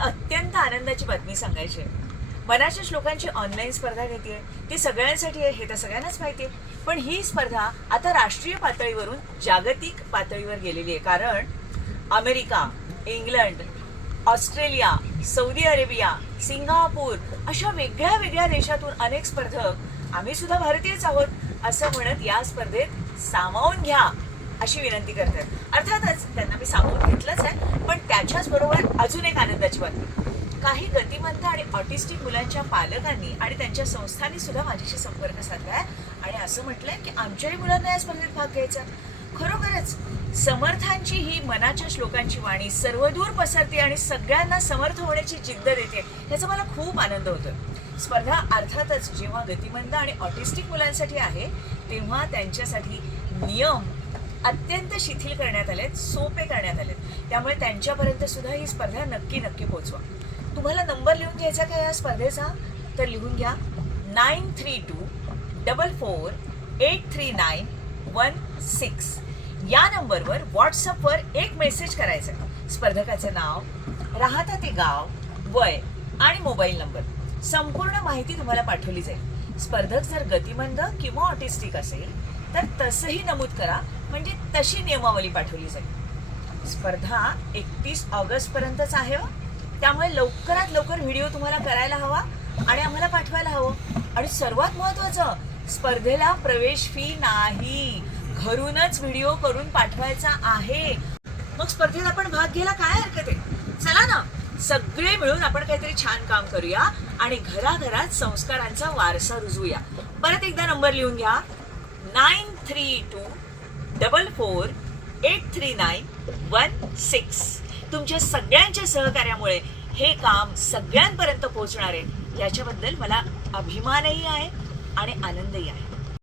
एक अत्यंत आनंदाची बातमी सांगायची आहे. मनाच्या श्लोकांची ऑनलाईन स्पर्धा घेते ती सगळ्यांसाठी आहे हे तर सगळ्यांनाच माहिती आहे. पण ही स्पर्धा आता राष्ट्रीय पातळीवरून जागतिक पातळीवर गेलेली आहे. कारण America England Australia Saudi Arabia Singapore अशा वेगळ्या वेगळ्या देशातून अनेक स्पर्धक आम्ही सुद्धा भारतीयच आहोत असं म्हणत या स्पर्धेत सामावून घ्या अशी विनंती करतात. अर्थातच त्यांना मी सामावून घेतलंच आहे. त्याच्याच बरोबर अजून एक आनंदाची बातमी. काही गतिमंत आणि ऑटिस्टिक मुलांच्या पालकांनी आणि त्यांच्या संस्थांनी सुद्धा माझ्याशी संपर्क साधलाय आणि असं म्हटलंय की आमच्याही मुलांना या स्पर्धेत भाग घ्यायचा. खरोखरच समर्थांची ही मनाच्या श्लोकांची वाणी सर्वदूर पसरते आणि सगळ्यांना समर्थ होण्याची जिद्द देते याचा मला खूप आनंद होतो स्पर्धा अर्थातच जेव्हा गतिमंद आणि ऑटिस्टिक मुलांसाठी आहे तेव्हा त्यांच्यासाठी नियम अत्यंत शिथिल करण्यात आलेत सोपे करण्यात आलेत. त्यामुळे त्यांच्यापर्यंत सुद्धा ही स्पर्धा नक्की नक्की पोहोचवा. तुम्हाला नंबर लिहून घ्यायचा का या स्पर्धेचा? तर लिहून घ्या. Nine three two double four eight three nine one six. या नंबरवर व्हॉट्सअपवर एक मेसेज करायचा. स्पर्धकाचं नाव राहता ते गाव वय आणि मोबाईल नंबर. संपूर्ण माहिती तुम्हाला पाठवली जाईल. स्पर्धक जर गतिमंद किंवा ऑटिस्टिक असेल तर तसंही नमूद करा. म्हणजे तशी नियमावली पाठवली जाईल. स्पर्धा एकतीस ऑगस्ट पर्यंतच आहे हो. त्यामुळे लवकरात लवकर व्हिडिओ तुम्हाला करायला हवा आणि आम्हाला पाठवायला हवं. आणि सर्वात महत्वाचं स्पर्धेला प्रवेश फी नाही. घरूनच व्हिडिओ करून पाठवायचा आहे. मग स्पर्धेत आपण भाग घ्यायला काय हरकत आहे? चला ना. सगळे मिळून आपण काहीतरी छान काम करूया आणि घराघरात संस्कारांचा वारसा रुजूया परत एकदा नंबर लिहून घ्या. Nine three two double four eight three nine one six तुमच्या सगळ्यांच्या सहकार्यामुळे हे काम सगळ्यांपर्यंत पोहोचणार आहे. याच्याबद्दल मला अभिमानही आहे आणि आनंदही आहे.